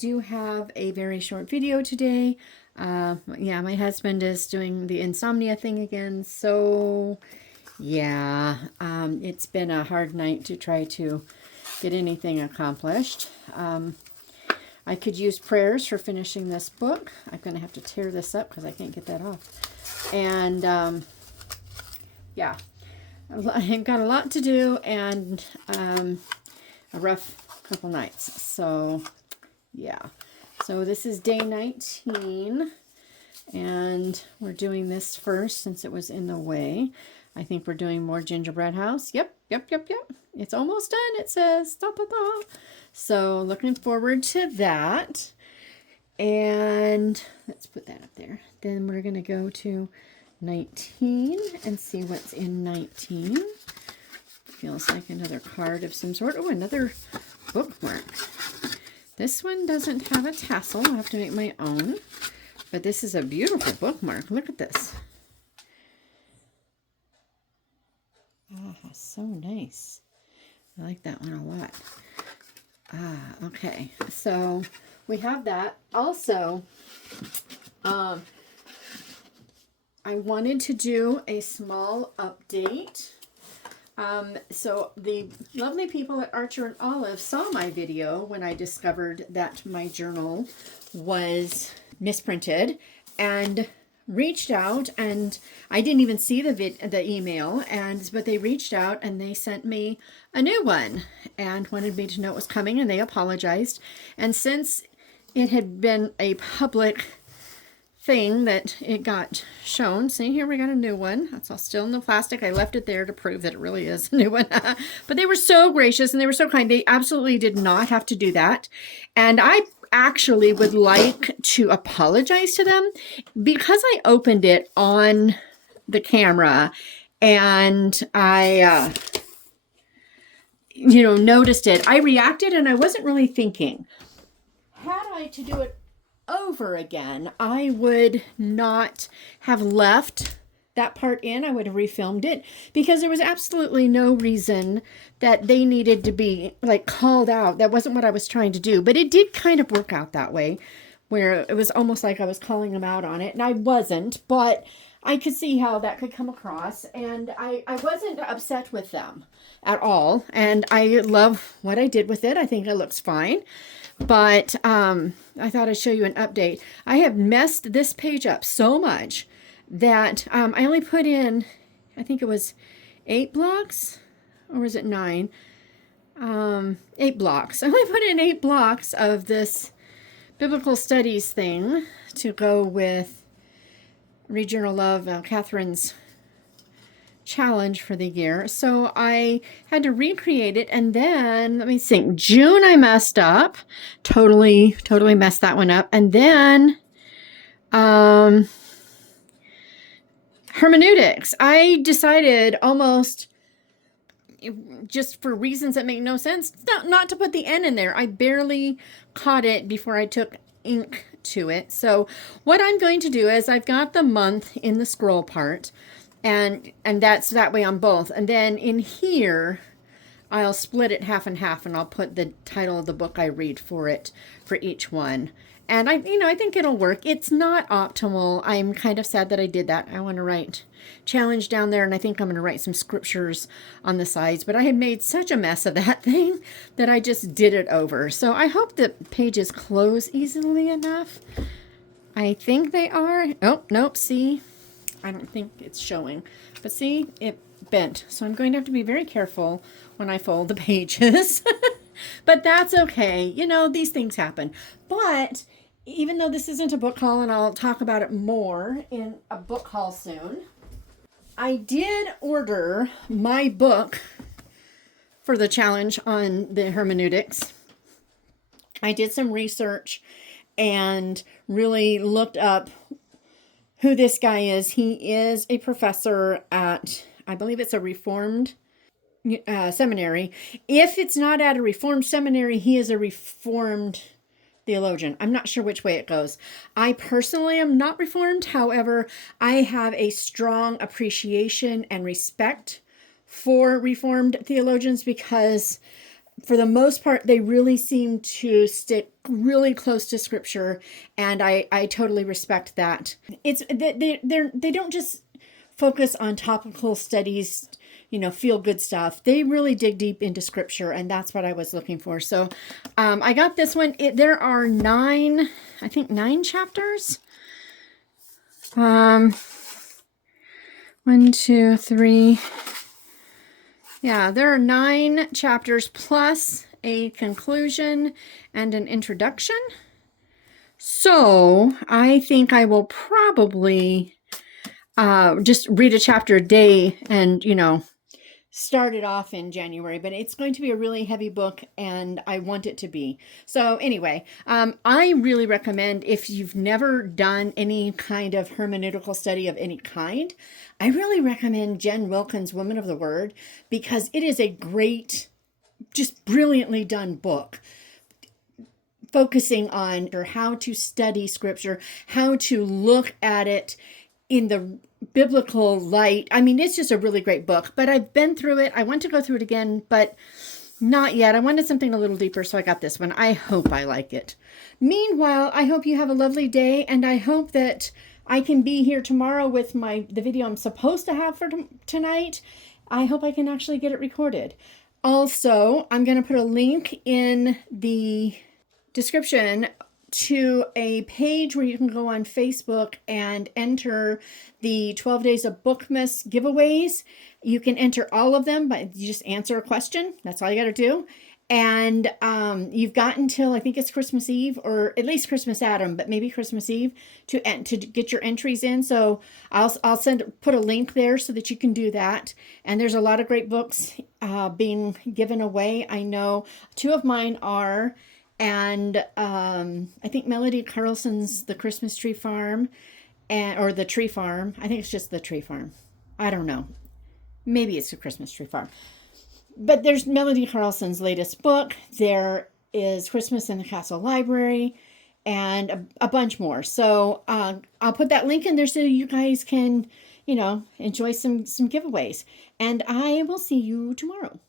do have a very short video today. Yeah, my husband is doing the insomnia thing again, so yeah, it's been a hard night to try to get anything accomplished. I could use prayers for finishing this book. I'm going to have to tear this up because I can't get that off. And yeah, I've got a lot to do and a rough couple nights. So yeah, so this is day 19 and we're doing this first since it was in the way. I think we're doing more gingerbread house. Yep. It's almost done, it says. Da, da, da. So looking forward to that. And let's put that up there. Then we're going to go to 19 and see what's in 19. Feels like another card of some sort. Oh, another bookmark. This one doesn't have a tassel. I'll have to make my own. But this is a beautiful bookmark. Look at this. Oh, so nice. I like that one a lot. Okay. So we have that. Also, I wanted to do a small update. So the lovely people at Archer and Olive saw my video when I discovered that my journal was misprinted and reached out, and I didn't even see the email, but they reached out and they sent me a new one and wanted me to know it was coming, and they apologized. And since it had been a public thing that it got shown, see here, we got a new one. That's all still in the plastic. I left it there to prove that it really is a new one. But they were so gracious and they were so kind. They absolutely did not have to do that. And I actually would like to apologize to them because I opened it on the camera and I noticed it. I reacted and I wasn't really thinking. Had I to do it over again, I would not have left that part in. I would have refilmed it because there was absolutely no reason that they needed to be like called out. That wasn't what I was trying to do, but it did kind of work out that way where it was almost like I was calling them out on it, and I wasn't, but I could see how that could come across, and I wasn't upset with them at all, and I love what I did with it. I think it looks fine. But I thought I'd show you an update. I have messed this page up so much that I only put in, I think it was 8 blocks, or was it 9? 8 blocks. I only put in 8 blocks of this biblical studies thing to go with Read Journal Love, Catherine's challenge for the year. So I had to recreate it, and then let me think. June I messed up, totally messed that one up, and then hermeneutics. I decided almost just for reasons that make no sense not to put the N in there. I barely caught it before I took ink to it. So what I'm going to do is I've got the month in the scroll part. And that's that way on both. And then in here, I'll split it half and half, and I'll put the title of the book I read for it for each one. And I think it'll work. It's not optimal. I'm kind of sad that I did that. I want to write challenge down there, and I think I'm going to write some scriptures on the sides. But I had made such a mess of that thing that I just did it over. So I hope the pages close easily enough. I think they are. Oh, nope, see? I don't think it's showing, but see, it bent. So I'm going to have to be very careful when I fold the pages, but that's okay. These things happen. But even though this isn't a book haul, and I'll talk about it more in a book haul soon, I did order my book for the challenge on the hermeneutics. I did some research and really looked up who this guy is. He is a professor at, I believe it's a Reformed seminary. If it's not at a Reformed seminary, he is a Reformed theologian. I'm not sure which way it goes. I personally am not Reformed. However, I have a strong appreciation and respect for Reformed theologians because for the most part, they really seem to stick really close to scripture, and I totally respect that. It's they don't just focus on topical studies, feel good stuff. They really dig deep into scripture, and that's what I was looking for. So I got this one. There are nine chapters. 1, 2, 3. Yeah, there are 9 chapters plus a conclusion and an introduction. So I think I will probably just read a chapter a day and, start it off in January, but it's going to be a really heavy book, and I want it to be. So anyway, I really recommend, if you've never done any kind of hermeneutical study of any kind, I really recommend Jen Wilkins' Woman of the Word, because it is a great, just brilliantly done book, focusing on how to study scripture, how to look at it in the biblical light. I mean, it's just a really great book, but I've been through it. I want to go through it again, but not yet. I wanted something a little deeper, so I got this one. I hope I like it. Meanwhile, I hope you have a lovely day, and I hope that I can be here tomorrow with the video I'm supposed to have for tonight. I hope I can actually get it recorded. Also, I'm going to put a link in the description to a page where you can go on Facebook and enter the 12 Days of Bookmas giveaways. You can enter all of them, but you just answer a question. That's all you got to do. And you've got until, I think it's Christmas Eve, or at least Christmas Adam, but maybe Christmas Eve to get your entries in. So I'll put a link there so that you can do that. And there's a lot of great books being given away. I know 2 of mine are. And I think Melody Carlson's The Christmas Tree Farm, or The Tree Farm. I think it's just The Tree Farm. I don't know. Maybe it's The Christmas Tree Farm. But there's Melody Carlson's latest book. There is Christmas in the Castle Library, and a bunch more. So I'll put that link in there so you guys can, enjoy some giveaways. And I will see you tomorrow.